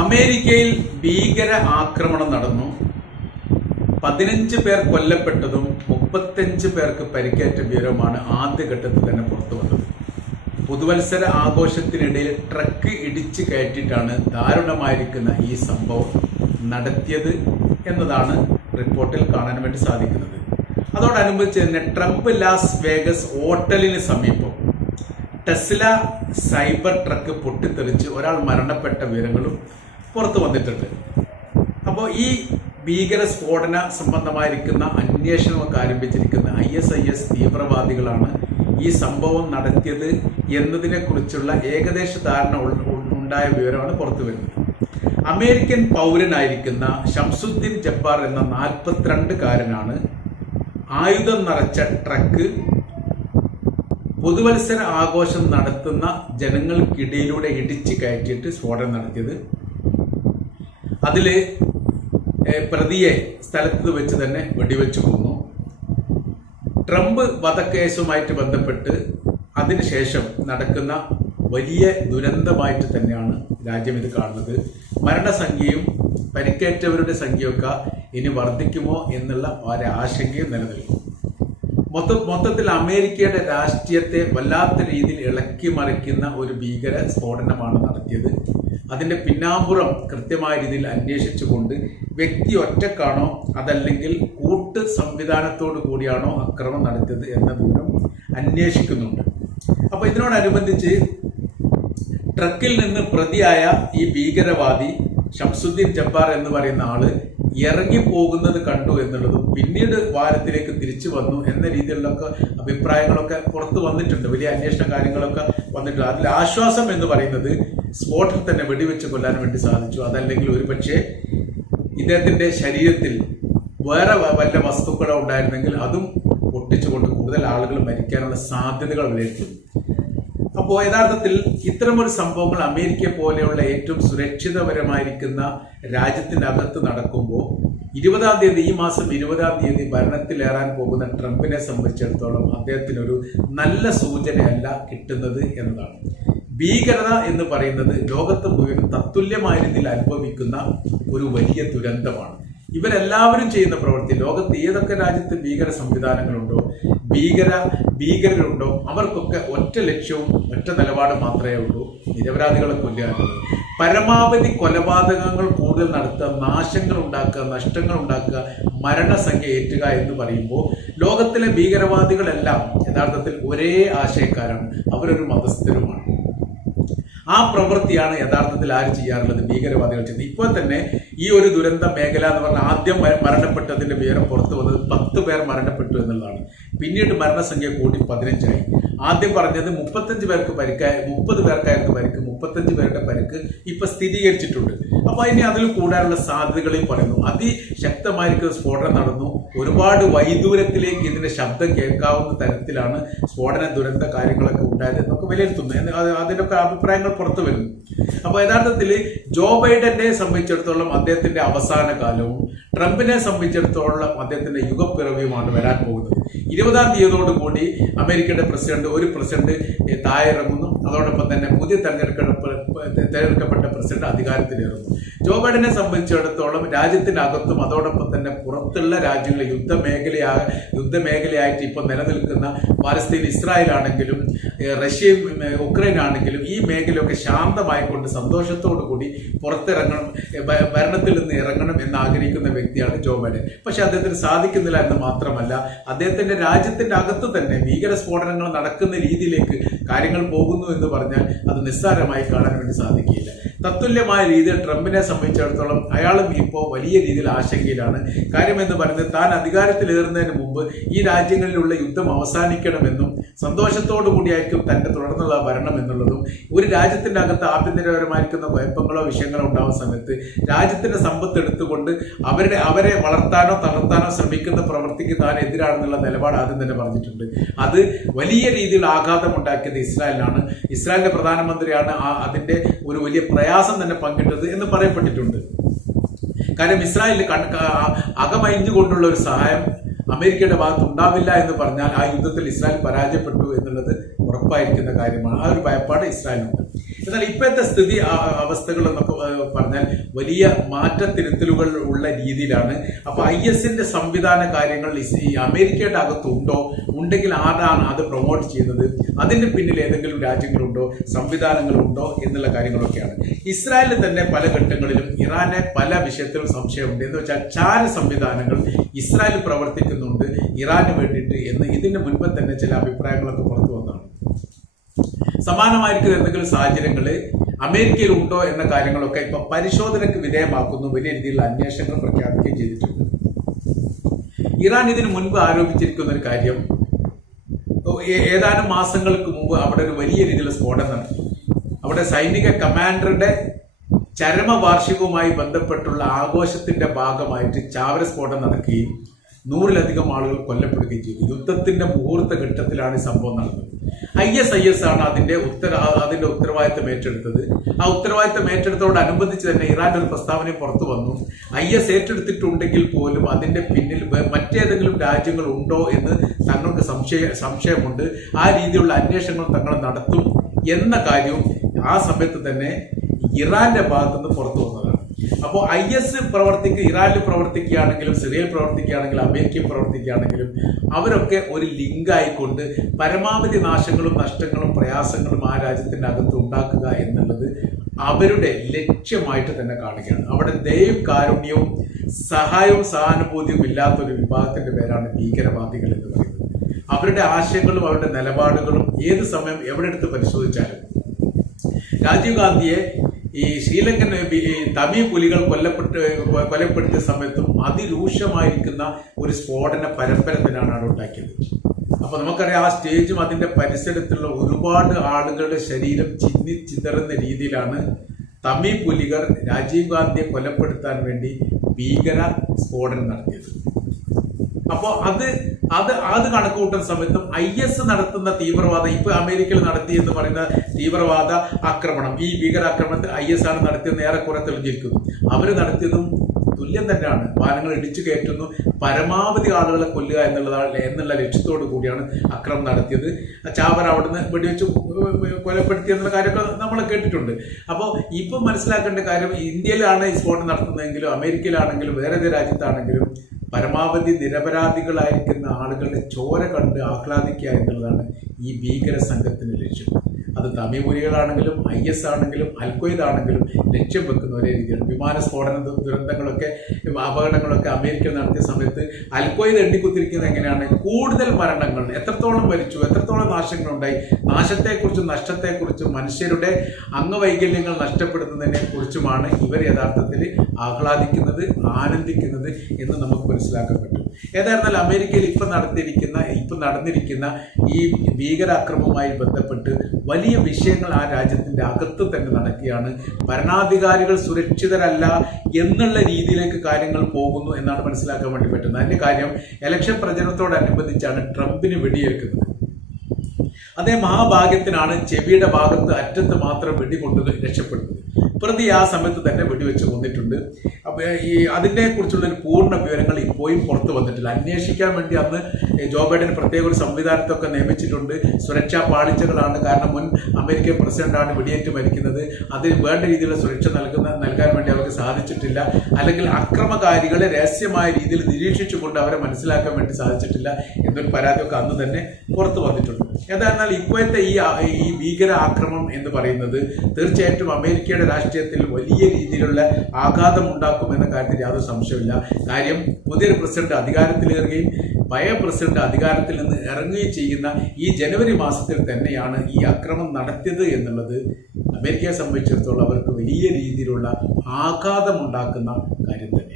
അമേരിക്കയിൽ ഭീകര ആക്രമണം നടന്നു. പതിനഞ്ച് പേർ കൊല്ലപ്പെട്ടതും മുപ്പത്തഞ്ച് പേർക്ക് പരിക്കേറ്റ വിവരമാണ് ആദ്യഘട്ടത്തിൽ തന്നെ പുറത്തു വന്നത്. പുതുവത്സര ആഘോഷത്തിനിടയിൽ ട്രക്ക് ഇടിച്ചു കയറ്റിയിട്ടാണ് ദാരുണമായിരിക്കുന്ന ഈ സംഭവം നടത്തിയത് എന്നതാണ് റിപ്പോർട്ടിൽ കാണാൻ വേണ്ടി സാധിക്കുന്നത്. അതോടനുബന്ധിച്ച് തന്നെ ട്രംപ് ലാസ് വേഗസ് ഹോട്ടലിന് സമീപം ടെസ്ല സൈബർ ട്രക്ക് പൊട്ടിത്തെറിച്ച് ഒരാൾ മരണപ്പെട്ട വിവരങ്ങളും പുറത്തു വന്നിട്ടുണ്ട്. അപ്പോൾ ഈ ഭീകര സ്ഫോടന സംബന്ധമായിരിക്കുന്ന അന്വേഷണമൊക്കെ ആരംഭിച്ചിരിക്കുന്ന ഐ എസ് ഐ എസ് തീവ്രവാദികളാണ് ഈ സംഭവം നടത്തിയത് എന്നതിനെ കുറിച്ചുള്ള ഏകദേശ ധാരണ ഉണ്ടായ വിവരമാണ് പുറത്തു വരുന്നത്. അമേരിക്കൻ പൗരനായിരിക്കുന്ന ഷംസുദ്ദീൻ ജബ്ബാർ എന്ന നാൽപ്പത്തിരണ്ടുകാരനാണ് ആയുധം നിറച്ച ട്രക്ക് പുതുവത്സര ആഘോഷം നടത്തുന്ന ജനങ്ങൾക്കിടയിലൂടെ ഇടിച്ചു കയറ്റിയിട്ട് സ്ഫോടനം നടത്തിയത്. അതിൽ പ്രതിയെ സ്ഥലത്ത് വെച്ച് തന്നെ വെടിവെച്ചു കൊന്നു. ട്രംപ് വധക്കേസുമായിട്ട് ബന്ധപ്പെട്ട് അതിനുശേഷം നടക്കുന്ന വലിയ ദുരന്തമായിട്ട് തന്നെയാണ് രാജ്യം ഇത് കാണുന്നത്. മരണസംഖ്യയും പരിക്കേറ്റവരുടെ സംഖ്യയൊക്കെ ഇനി വർദ്ധിക്കുമോ എന്നുള്ള ഒരു ആശങ്കയും നിലനിൽക്കും. മൊത്ത മൊത്തത്തിൽ അമേരിക്കയുടെ രാഷ്ട്രീയത്തെ വല്ലാത്ത രീതിയിൽ ഇളക്കി മറിക്കുന്ന ഒരു ഭീകര സ്ഫോടനമാണ് നടത്തിയത്. അതിന്റെ പിന്നാമ്പുറം കൃത്യമായ രീതിയിൽ അന്വേഷിച്ചുകൊണ്ട് വ്യക്തി ഒറ്റക്കാണോ അതല്ലെങ്കിൽ കൂട്ട് സംവിധാനത്തോടു കൂടിയാണോ അക്രമം നടത്തിയത് എന്ന വിവരം അന്വേഷിക്കുന്നുണ്ട്. അപ്പോൾ ഇതിനോടനുബന്ധിച്ച് ട്രക്കിൽ നിന്ന് പ്രതിയായ ഈ ഭീകരവാദി ഷംസുദ്ദീൻ ജബ്ബാർ എന്ന് പറയുന്ന ആൾ ഇറങ്ങി പോകുന്നത് കണ്ടു എന്നുള്ളതും പിന്നീട് വാരത്തിലേക്ക് തിരിച്ചു വന്നു എന്ന രീതിയിലുള്ളൊക്കെ അഭിപ്രായങ്ങളൊക്കെ പുറത്ത് വന്നിട്ടുണ്ട്. വലിയ അന്വേഷണ കാര്യങ്ങളൊക്കെ വന്നിട്ടുണ്ട്. അതിൽ ആശ്വാസം എന്ന് പറയുന്നത് സ്പോട്ടിൽ തന്നെ വെടിവെച്ച് കൊല്ലാൻ വേണ്ടി സാധിച്ചു. അതല്ലെങ്കിൽ ഒരുപക്ഷെ ഇദ്ദേഹത്തിന്റെ ശരീരത്തിൽ വേറെ വല്ല വസ്തുക്കളോ ഉണ്ടായിരുന്നെങ്കിൽ അതും പൊട്ടിച്ചുകൊണ്ട് കൂടുതൽ ആളുകൾ മരിക്കാനുള്ള സാധ്യതകൾ വിലയിരുത്തുന്നു. അപ്പോൾ യഥാർത്ഥത്തിൽ ഇത്തരമൊരു സംഭവങ്ങൾ അമേരിക്ക പോലെയുള്ള ഏറ്റവും സുരക്ഷിതപരമായിരിക്കുന്ന രാജ്യത്തിനകത്ത് നടക്കുമ്പോൾ ഇരുപതാം തീയതി ഈ മാസം ഇരുപതാം തീയതി ഭരണത്തിലേറാൻ പോകുന്ന ട്രംപിനെ സംബന്ധിച്ചിടത്തോളം അദ്ദേഹത്തിനൊരു നല്ല സൂചനയല്ല കിട്ടുന്നത് എന്നതാണ്. ഭീകരത എന്ന് പറയുന്നത് ലോകത്ത് മുഴുവൻ തത്തുല്യമായ രീതിയിൽ അനുഭവിക്കുന്ന ഒരു വലിയ ദുരന്തമാണ്. ഇവരെല്ലാവരും ചെയ്യുന്ന പ്രവൃത്തി ലോകത്ത് ഏതൊക്കെ രാജ്യത്ത് ഭീകര സംവിധാനങ്ങളുണ്ടോ ഭീകര ഭീകരരുണ്ടോ അവർക്കൊക്കെ ഒറ്റ ലക്ഷ്യവും ഒറ്റ നിലപാട് മാത്രമേ ഉള്ളൂ. നിരപരാധികളെ കൊല്ലുക. പരമാവധി കൊലപാതകങ്ങൾ കൂടുതൽ നടത്തുക നാശങ്ങൾ ഉണ്ടാക്കുക നഷ്ടങ്ങൾ ഉണ്ടാക്കുക മരണസംഖ്യ ഏറ്റുക എന്ന് പറയുമ്പോൾ ലോകത്തിലെ ഭീകരവാദികളെല്ലാം യഥാർത്ഥത്തിൽ ഒരേ ആശയക്കാരാണ്. അവരൊരു മതസ്ഥരുമാണ്. ആ പ്രവൃത്തിയാണ് യഥാർത്ഥത്തിൽ ആര് ചെയ്യാറുള്ളത്? ഭീകരവാദികൾ ചെയ്യുന്നത്. ഇപ്പോൾ തന്നെ ഈ ഒരു ദുരന്ത മേഖല എന്ന് പറഞ്ഞാൽ ആദ്യം മരണപ്പെട്ടതിന്റെ വിവരം പുറത്തു വന്നത് പത്ത് പേർ മരണപ്പെട്ടു എന്നുള്ളതാണ്. പിന്നീട് മരണസംഖ്യ കൂടി പതിനഞ്ചായി. ആദ്യം പറഞ്ഞത് മുപ്പത്തഞ്ച് പേർക്ക് പരിക്കായി മുപ്പത് പേർക്കായിരുന്നു പരിക്ക് മുപ്പത്തഞ്ച് പേരുടെ പരിക്ക് ഇപ്പൊ സ്ഥിരീകരിച്ചിട്ടുണ്ട്. അപ്പൊ ഇനി അതിൽ കൂടാനുള്ള സാധ്യതകളിൽ പറയുന്നു. അതിശക്തമായിരിക്കും സ്ഫോടനം നടന്നു. ഒരുപാട് വൈദൂരത്തിലേക്ക് ഇതിന്റെ ശബ്ദം കേൾക്കാവുന്ന തരത്തിലാണ് സ്ഫോടന ദുരന്ത കാര്യങ്ങളൊക്കെ ഉണ്ടായത് എന്നൊക്കെ വിലയിരുത്തുന്നു. അതിനൊക്കെ അഭിപ്രായങ്ങൾ പുറത്തു വരുന്നു. അപ്പൊ യഥാർത്ഥത്തിൽ ജോ ബൈഡനെ സംബന്ധിച്ചിടത്തോളം അദ്ദേഹത്തിന്റെ അവസാന കാലവും ട്രംപിനെ സംബന്ധിച്ചിടത്തോളം അദ്ദേഹത്തിന്റെ യുഗപ്പിറവിയുമാണ് വരാൻ പോകുന്നത്. ഇരുപതാം തീയതിയോടുകൂടി അമേരിക്കയുടെ പ്രസിഡന്റ് ഒരു പ്രസിഡന്റ് തായിറങ്ങുന്നു അതോടൊപ്പം തന്നെ പുതിയ തെരഞ്ഞെടുക്കപ്പെട്ട തെരഞ്ഞെടുക്കപ്പെട്ട പ്രസിഡന്റ് അധികാരത്തിലേറുന്നു. ജോ ബൈഡനെ സംബന്ധിച്ചിടത്തോളം രാജ്യത്തിനകത്തും അതോടൊപ്പം തന്നെ പുറത്തുള്ള രാജ്യങ്ങളിലെ യുദ്ധമേഖലയാ യുദ്ധമേഖലയായിട്ട് ഇപ്പോൾ നിലനിൽക്കുന്ന പാലസ്തീൻ ഇസ്രായേൽ ആണെങ്കിലും റഷ്യ ഉക്രൈൻ ആണെങ്കിലും ഈ മേഖലയൊക്കെ ശാന്തമായിക്കൊണ്ട് സന്തോഷത്തോടു കൂടി പുറത്തിറങ്ങണം ഭരണത്തിൽ നിന്ന് ഇറങ്ങണം എന്ന് ആഗ്രഹിക്കുന്ന വ്യക്തിയാണ് ജോ ബൈഡൻ. പക്ഷെ അദ്ദേഹത്തിന് സാധിക്കുന്നില്ല എന്ന് മാത്രമല്ല അദ്ദേഹത്തിന്റെ രാജ്യത്തിന്റെ അകത്ത് തന്നെ ഭീകര സ്ഫോടനങ്ങൾ നടക്കുന്ന രീതിയിലേക്ക് കാര്യങ്ങൾ പോകുന്നു എന്ന് പറഞ്ഞാൽ അത് നിസ്സാരമായി കാണാൻ വേണ്ടി സാധിക്കില്ല തത്തുല്യമായ രീതിയിൽ ട്രംപിനെ സംബന്ധിച്ചിടത്തോളം അയാളും ഇപ്പോൾ വലിയ രീതിയിൽ ആശങ്കയിലാണ്. കാര്യം എന്ന് പറയുന്നത് താൻ അധികാരത്തിലേറുന്നതിന് മുമ്പ് ഈ രാജ്യങ്ങളിലുള്ള യുദ്ധം അവസാനിക്കണമെന്നും സന്തോഷത്തോടു കൂടിയായിരിക്കും തന്റെ തുടർന്നുള്ള ഭരണം എന്നുള്ളതും ഒരു രാജ്യത്തിന്റെ അകത്ത് ആഭ്യന്തരപരമായിരിക്കുന്ന കുഴപ്പങ്ങളോ വിഷയങ്ങളോ ഉണ്ടാകുന്ന സമയത്ത് രാജ്യത്തിന്റെ സമ്പത്ത് എടുത്തുകൊണ്ട് അവരുടെ അവരെ വളർത്താനോ തളർത്താനോ ശ്രമിക്കുന്ന പ്രവൃത്തിക്ക് താൻ എതിരാണെന്നുള്ള നിലപാട് ആദ്യം തന്നെ പറഞ്ഞിട്ടുണ്ട്. അത് വലിയ രീതിയിൽ ആഘാതം ഉണ്ടാക്കിയത് ഇസ്രായേലിനാണ്. ഇസ്രായേലിന്റെ പ്രധാനമന്ത്രിയാണ് അതിന്റെ ഒരു വലിയ പ്രയാസം തന്നെ പങ്കിട്ടത് എന്ന് പറയപ്പെട്ടിട്ടുണ്ട്. കാര്യം ഇസ്രായേലിന് കൺ- കൊണ്ടുള്ള ഒരു സഹായം അമേരിക്കയുടെ ഭാഗത്ത് ഉണ്ടാവില്ല എന്ന് പറഞ്ഞാൽ ആ യുദ്ധത്തിൽ ഇസ്രായേൽ പരാജയപ്പെട്ടു എന്നുള്ളത് ഉറപ്പായിരിക്കുന്ന കാര്യമാണ്. ആ ഒരു ഭയപ്പാട് ഇസ്രായേലിനുണ്ട്. എന്നാൽ ഇപ്പോഴത്തെ സ്ഥിതി അവസ്ഥകൾ എന്നൊക്കെ പറഞ്ഞാൽ വലിയ മാറ്റത്തിരുത്തലുകൾ ഉള്ള രീതിയിലാണ്. അപ്പൊ ഐ എസിന്റെ സംവിധാന കാര്യങ്ങൾ ഈ അമേരിക്കയുടെ അകത്തുണ്ടോ? ഉണ്ടെങ്കിൽ ആരാണ് അത് പ്രൊമോട്ട് ചെയ്യുന്നത്? അതിന്റെ പിന്നിൽ ഏതെങ്കിലും രാജ്യങ്ങളുണ്ടോ? സംവിധാനങ്ങളുണ്ടോ? എന്നുള്ള കാര്യങ്ങളൊക്കെയാണ്. ഇസ്രായേലിൽ തന്നെ പല ഘട്ടങ്ങളിലും ഇറാനെ പല വിഷയത്തിലും സംശയമുണ്ട്. എന്ന് വെച്ചാൽ ചാര സംവിധാനങ്ങൾ ഇസ്രായേൽ പ്രവർത്തിക്കുന്നുണ്ട് ഇറാന് വേണ്ടിയിട്ട് എന്ന് ഇതിന് മുൻപ് തന്നെ ചില അഭിപ്രായങ്ങളൊക്കെ പുറത്തു വന്നതാണ്. സമാനമായിരിക്കുന്ന എന്തെങ്കിലും സാഹചര്യങ്ങൾ അമേരിക്കയിൽ ഉണ്ടോ എന്ന കാര്യങ്ങളൊക്കെ ഇപ്പൊ പരിശോധനയ്ക്ക് വിധേയമാക്കുന്നു. വലിയ രീതിയിലുള്ള അന്വേഷണങ്ങൾ പ്രഖ്യാപിക്കുകയും ചെയ്തിട്ടുണ്ട്. ഇറാൻ ഇതിനു മുൻപ് ആരോപിച്ചിരിക്കുന്ന ഒരു കാര്യം ഏതാനും മാസങ്ങൾക്ക് മുമ്പ് അവിടെ ഒരു വലിയ രീതിയിലുള്ള സ്ഫോടനം നടത്തി. അവിടെ സൈനിക കമാൻഡറുടെ ചരമവാർഷികവുമായി ബന്ധപ്പെട്ടുള്ള ആഘോഷത്തിന്റെ ഭാഗമായിട്ട് ചാവര സ്ഫോടനം നടക്കുകയും നൂറിലധികം ആളുകൾ കൊല്ലപ്പെടുകയും ചെയ്തു. യുദ്ധത്തിന്റെ മുഹൂർത്ത ഘട്ടത്തിലാണ് ഈ സംഭവം നടന്നത്. ഐ എസ് ഐ എസ് ആണ് അതിന്റെ ഉത്തര അതിന്റെ ഉത്തരവാദിത്തം ഏറ്റെടുത്തത്. ആ ഉത്തരവാദിത്തം ഏറ്റെടുത്തോടനുബന്ധിച്ച് തന്നെ ഇറാന്റെ ഒരു പ്രസ്താവന പുറത്തു വന്നു. ഐ എസ് ഏറ്റെടുത്തിട്ടുണ്ടെങ്കിൽ പോലും അതിന്റെ പിന്നിൽ മറ്റേതെങ്കിലും രാജ്യങ്ങൾ ഉണ്ടോ എന്ന് തങ്ങൾക്ക് സംശയ സംശയമുണ്ട്. ആ രീതിയിലുള്ള അന്വേഷണങ്ങൾ തങ്ങൾ നടത്തും എന്ന കാര്യവും ആ സമയത്ത് തന്നെ ഇറാന്റെ ഭാഗത്തുനിന്ന് പുറത്തു വന്നതാണ്. അപ്പോൾ ഐ എസ് പ്രവർത്തിക്കുക ഇറാനിൽ പ്രവർത്തിക്കുകയാണെങ്കിലും സിറിയയിൽ പ്രവർത്തിക്കുകയാണെങ്കിലും അമേരിക്കയിൽ പ്രവർത്തിക്കുകയാണെങ്കിലും അവരൊക്കെ ഒരു ലിങ്കായിക്കൊണ്ട് പരമാവധി നാശങ്ങളും നഷ്ടങ്ങളും പ്രയാസങ്ങളും ആ രാജ്യത്തിന്റെ അകത്ത് ഉണ്ടാക്കുക എന്നുള്ളത് അവരുടെ ലക്ഷ്യമായിട്ട് തന്നെ കാണുകയാണ്. അവിടെ ദയവും കാരുണ്യവും സഹായവും സഹാനുഭൂതിയും ഇല്ലാത്ത ഒരു വിഭാഗത്തിന്റെ പേരാണ് ഭീകരവാദികൾ എന്ന് പറയുന്നത്. അവരുടെ ആശയങ്ങളും അവരുടെ നിലപാടുകളും ഏത് സമയം എവിടെ എടുത്ത് പരിശോധിച്ചാലും രാജീവ് ഗാന്ധിയെ ഈ ശ്രീലങ്കൻ തമിഴ് പുലികൾ കൊല്ലപ്പെട്ട് കൊലപ്പെടുത്തിയ സമയത്തും അതിരൂക്ഷമായിരിക്കുന്ന ഒരു സ്ഫോടന പരമ്പര തന്നെയാണ് അവിടെ ഉണ്ടാക്കിയത്. അപ്പൊ നമുക്കറിയാം ആ സ്റ്റേജും അതിന്റെ പരിസരത്തുള്ള ഒരുപാട് ആളുകളുടെ ശരീരം ചിന്നി ചിതറുന്ന രീതിയിലാണ് തമിഴ് പുലികൾ രാജീവ് ഗാന്ധിയെ കൊലപ്പെടുത്താൻ വേണ്ടി ഭീകര സ്ഫോടനം നടത്തിയത്. അപ്പോൾ അത് അത് അത് കണക്ക് കൂട്ടുന്ന സമയത്തും ഐ എസ് നടത്തുന്ന തീവ്രവാദം ഇപ്പൊ അമേരിക്കയിൽ നടത്തി എന്ന് പറയുന്ന തീവ്രവാദ ആക്രമണം ഈ ഭീകരാക്രമണത്തിൽ ഐ എസ് ആണ് നടത്തിയെന്ന് ഏറെക്കുറെ തെളിഞ്ഞിരിക്കുന്നു. അവർ നടത്തിയതും തുല്യം തന്നെയാണ്. വാഹനങ്ങൾ ഇടിച്ചു കയറ്റുന്നു. പരമാവധി ആളുകളെ കൊല്ലുക എന്നുള്ളതാണ് എന്നുള്ള ലക്ഷ്യത്തോടു കൂടിയാണ് അക്രമം നടത്തിയത്. ചാവർ അവിടുന്ന് വെടിവെച്ച് കൊലപ്പെടുത്തി എന്നുള്ള കാര്യമൊക്കെ നമ്മൾ കേട്ടിട്ടുണ്ട്. അപ്പോൾ ഇപ്പം മനസ്സിലാക്കേണ്ട കാര്യം ഇന്ത്യയിലാണ് ഈ സ്ഫോടനം നടത്തുന്നതെങ്കിലും അമേരിക്കയിലാണെങ്കിലും വേറെ ഏത് രാജ്യത്താണെങ്കിലും പരമാവധി നിരപരാധികളായിരിക്കുന്ന ആളുകളുടെ ചോര കണ്ട് ആഹ്ലാദിക്കുക എന്നുള്ളതാണ് ഈ ഭീകര സംഘത്തിന്റെ ലക്ഷ്യം. അത് തമിമുരികളാണെങ്കിലും ഐ എസ് ആണെങ്കിലും അൽക്വയ്ദ് ആണെങ്കിലും ലക്ഷ്യം വെക്കുന്ന ഒരേ രീതിയാണ്. വിമാന സ്ഫോടന ദുരന്തങ്ങളൊക്കെ അപകടങ്ങളൊക്കെ അമേരിക്കയിൽ നടത്തിയ സമയത്ത് അൽക്വയ്ദ് എണ്ണിക്കുത്തിരിക്കുന്നത് എങ്ങനെയാണ്? കൂടുതൽ മരണങ്ങൾ. എത്രത്തോളം മരിച്ചു? എത്രത്തോളം നാശങ്ങളുണ്ടായി? നാശത്തെക്കുറിച്ചും നഷ്ടത്തെക്കുറിച്ചും മനുഷ്യരുടെ അംഗവൈകല്യങ്ങൾ നഷ്ടപ്പെടുന്നതിനെ കുറിച്ചുമാണ് ഇവർ യഥാർത്ഥത്തിൽ ആഹ്ലാദിക്കുന്നത് ആനന്ദിക്കുന്നത് എന്ന് നമുക്ക് മനസ്സിലാക്കാൻ ഏതായിരുന്നാലും അമേരിക്കയിൽ ഇപ്പം നടത്തിയിരിക്കുന്ന ഇപ്പം നടന്നിരിക്കുന്ന ഈ ഭീകരാക്രമവുമായി ബന്ധപ്പെട്ട് വലിയ വിഷയങ്ങൾ ആ രാജ്യത്തിന്റെ അകത്ത് തന്നെ നടക്കുകയാണ്. ഭരണാധികാരികൾ സുരക്ഷിതരല്ല എന്നുള്ള രീതിയിലേക്ക് കാര്യങ്ങൾ പോകുന്നു എന്നാണ് മനസ്സിലാക്കാൻ വേണ്ടി പറ്റുന്നത്. അതിന്റെ കാര്യം ഇലക്ഷൻ പ്രചരണത്തോടനുബന്ധിച്ചാണ് ട്രംപിന് വെടിയേൽക്കുന്നത്. അദ്ദേഹം ആ ഭാഗ്യത്തിനാണ് ചെവിയുടെ ഭാഗത്ത് അറ്റത്ത് മാത്രം വെടികൊണ്ട് രക്ഷപ്പെടുന്നത് പ്രതി ആ സമയത്ത് തന്നെ വെടിവെച്ച് കൊന്നിട്ടുണ്ട്. അപ്പോൾ ഈ അതിനെ കുറിച്ചുള്ള ഒരു പൂർണ വിവരങ്ങൾ ഇപ്പോഴും പുറത്തു വന്നിട്ടില്ല. അന്വേഷിക്കാൻ വേണ്ടി അന്ന് ജോ ബൈഡൻ പ്രത്യേക ഒരു സംവിധാനത്തൊക്കെ നിയമിച്ചിട്ടുണ്ട്. സുരക്ഷാ പാളിച്ചകളാണ് കാരണം മുൻ അമേരിക്കൻ പ്രസിഡന്റാണ് വെടിയേറ്റ് മരിക്കുന്നത്. അതിന് വേണ്ട രീതിയിലുള്ള സുരക്ഷ നൽകുന്ന നൽകാൻ വേണ്ടി അവർക്ക് സാധിച്ചിട്ടില്ല. അല്ലെങ്കിൽ അക്രമകാരികളെ രഹസ്യമായ രീതിയിൽ നിരീക്ഷിച്ചുകൊണ്ട് അവരെ മനസ്സിലാക്കാൻ വേണ്ടി സാധിച്ചിട്ടില്ല എന്നൊരു പരാതിയൊക്കെ അന്ന് തന്നെ പുറത്തു വന്നിട്ടുണ്ട്. ഏതായിരുന്നാൽ ഇപ്പോഴത്തെ ഈ ഈ ഭീകര ആക്രമണം എന്ന് പറയുന്നത് തീർച്ചയായിട്ടും അമേരിക്കയുടെ രാഷ്ട്രീയത്തിൽ വലിയ രീതിയിലുള്ള ആഘാതം ഉണ്ടാക്കുമെന്ന കാര്യത്തിൽ യാതൊരു സംശയമില്ല കാര്യം പുതിയൊരു പ്രസിഡന്റ് അധികാരത്തിലേറുകയും പഴയ പ്രസിഡന്റ് അധികാരത്തിൽ നിന്ന് ഇറങ്ങുകയും ചെയ്യുന്ന ഈ ജനുവരി മാസത്തിൽ തന്നെയാണ് ഈ അക്രമം നടത്തിയത് എന്നുള്ളത് അമേരിക്കയെ സംബന്ധിച്ചിടത്തോളം അവർക്ക് വലിയ രീതിയിലുള്ള ആഘാതമുണ്ടാക്കുന്ന കാര്യം തന്നെയാണ്.